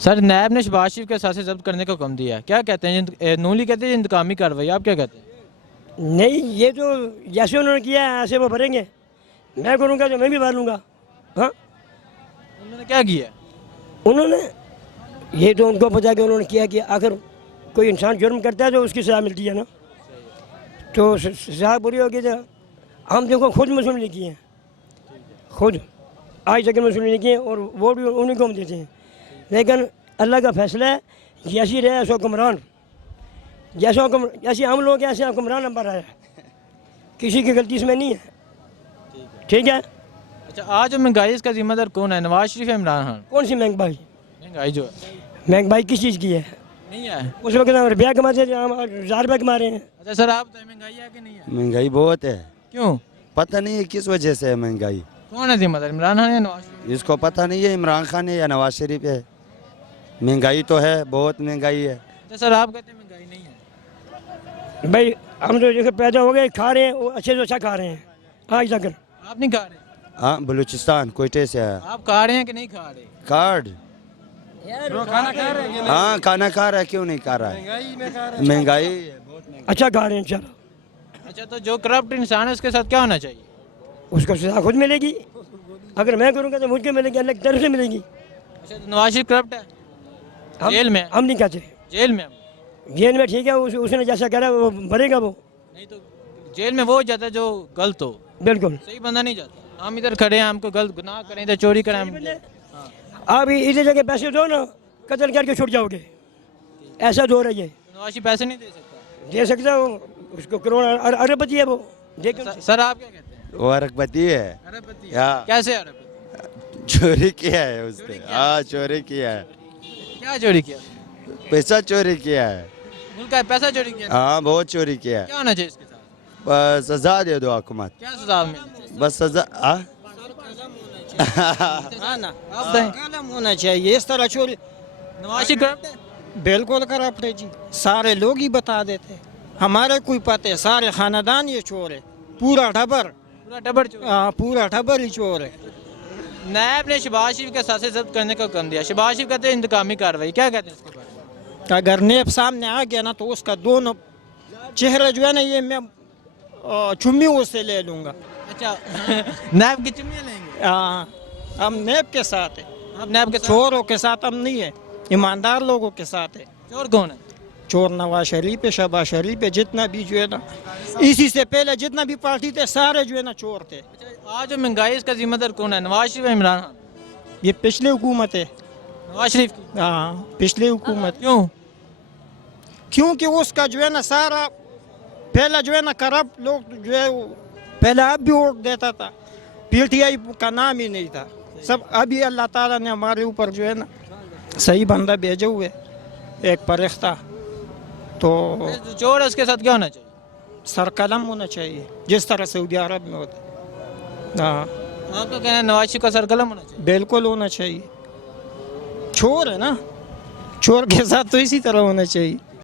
سر NAB نے شہباز شریف کے اثاثے ضبط کرنے کا حکم دیا ہے، کیا کہتے ہیں؟ نولی کہتے ہیں انتقامی کارروائی، آپ کیا کہتے ہیں؟ نہیں، یہ تو جیسے انہوں نے کیا ہے ایسے وہ بھریں گے. میں کروں گا تو میں بھی بھر لوں گا. ہاں انہوں نے کیا کیا؟ انہوں نے یہ تو ان کو پتا کہ انہوں نے کیا کہ آخر کوئی انسان جرم کرتا ہے تو اس کی سزا ملتی ہے نا. تو سزا بری ہوگی تو ہم دیکھو خود مسلم نہیں کیے ہیں، خود آج تک مسلم نہیں کیے اور وہ بھی انہیں کو ہم دیتے ہیں. لیکن اللہ کا فیصلہ ہے، جیسی رہے ایسا حکمران، جیسے ہم لوگ ایسے حکمران نمبر آیا ہے، کسی کی غلطی اس میں نہیں ہے. ٹھیک ہے. اچھا، آج مہنگائی اس کا ذمہ دار کون ہے، نواز شریف یا عمران خان؟ کون سی مہنگائی؟ مہنگائی جو ہے مہنگائی کس چیز کی ہے؟ نہیں ہے. اس وقت ہم روپیہ کماتے تھے، ہم 1000 روپے کما رہے ہیں. اچھا سر، آپ بتائیں مہنگائی ہے کہ نہیں ہے؟ مہنگائی بہت ہے. کیوں؟ پتہ نہیں ہے کس وجہ سے ہے مہنگائی. کون ہے ذمہ دار، عمران خان یا نواز شریف؟ اس کو پتہ نہیں ہے عمران خان ہے یا نواز شریف ہے. مہنگائی تو ہے، بہت مہنگائی ہے. اچھا سر، آپ کہتے ہیں مہنگائی نہیں ہے؟ بھائی ہم تو دیکھو پیدا ہو گئے، کھا رہے ہیں، وہ اچھے سے اچھا کھا رہے ہیں آج تک. آپ نہیں کھا رہے؟ ہاں، بلوچستان کوئٹے سے ہے. آپ کھا رہے ہیں کہ نہیں کھا رہے؟ کارڈ. ہاں کھانا کھا رہا ہے، کیوں نہیں کھا رہا ہے؟ مہنگائی ہے، بہت مہنگائی. اچھا کھا رہے ہیں انشاءاللہ. اچھا، تو جو کرپٹ انسان ہے اس کے ساتھ کیا ہونا چاہیے؟ اس کو سزا خود ملے گی. اگر میں کروں گا تو مجھ کو ملے گی، اللہ کی طرف سے ملے گی. اچھا، تو نواز شریف کرپٹ ہے؟ جیل میں؟ ہم نہیں کہتے. جیل میں؟ جیل میں ٹھیک ہے، اس نے جیسا کرا وہ بھرے گا وہ. نہیں تو جیل میں وہ جاتا ہے جو غلط ہو، بالکل. صحیح بندہ نہیں جاتا. ہم ادھر کھڑے ہیں، ہم کو غلط گناہ کریں ادھر چوری کریں ہم. آپ اسی جگہ پیسے دو نا، قتل کر کے چھوٹ جاؤ گے. ایسا دور ہے یہ. نواز شریف پیسے نہیں دے سکتا؟ دے سکتا ہوں، اس کو کروڑ ارب پتی ہے وہ. دیکھ سر آپ کیا کہتے ہیں؟ وہ ارکبتی ہے. ارب پتی؟ ہاں. کیسے ارب پتی؟ چوری کیا ہے اس نے. ہاں چوری کیا ہے. کیا چوری کیا؟ پیسہ چوری کیا ہے. ملک کا پیسہ چوری کیا؟ ہاں بہت چوری کیا ہے. کیا ہونا چاہیے اس کے ساتھ؟ بس سزا دے دو حکومت. کیا سزا ملے؟ بس سزا. آپ بتائیں. قلم ہونا چاہیے. اس طرح چوری نواز شریف کرپٹ ہے؟ بالکل کرپٹ ہے جی. سارے لوگ ہی بتا دیتے. ہمارے کوئی پتہ ہے، سارے خاندان یہ چور ہے. پورا ٹبر، پورا ٹبر چور؟ پورا ٹبر ہی چور ہے. نیب نے شہباز شریف کے اثاثے ضبط کرنے کا حکم دیا. شہباز شریف کہتے ہیں انتقامی کارروائی، کیا کہتے ہیں اس کے بارے میں؟ اگر نیب سامنے آ گیا نا تو اس کا دونوں چہرے جو ہے نا یہ میں چمیوں سے لے لوں گا. اچھا، نیب کی چمیاں لیں گے؟ ہم نیب کے ساتھ ہیں. آپ نیب کے ساتھ؟ چوروں کے ساتھ ہم نہیں ہیں، ایماندار لوگوں کے ساتھ ہیں. چور کون ہے؟ چور نواز شریف ہے، شہباز شریف ہے، جتنا بھی جو ہے نا اسی سے پہلے جتنا بھی پارٹی تھے سارے جو ہے نا چور تھے. آج جو مہنگائی اس کا ذمہ دار کون ہے، نواز شریف یا عمران خان؟ یہ پچھلے حکومت ہے. نواز شریف کی؟ پچھلے حکومت. کیوں؟ کیونکہ اس کا جو ہے نا سارا پہلا جو ہے نا کرپٹ لوگ جو ہے پہلے اب بھی ووٹ دیتا تھا، پی ٹی آئی کا نام ہی نہیں تھا سب. ابھی اللہ تعالیٰ نے ہمارے اوپر جو ہے نا صحیح بندہ بھیجے ہوئے، ایک فرشتہ. تو جو چور ہے اس کے ساتھ کیا ہونا چاہیے؟ سر قلم ہونا چاہیے جس طرح سعودی عرب میں ہوتا. آپ کا کہنا ہے نواز شریف کا سر قلم ہونا چاہیے؟ بالکل ہونا چاہیے. چور ہے نا، چور کے ساتھ تو اسی طرح ہونا چاہیے.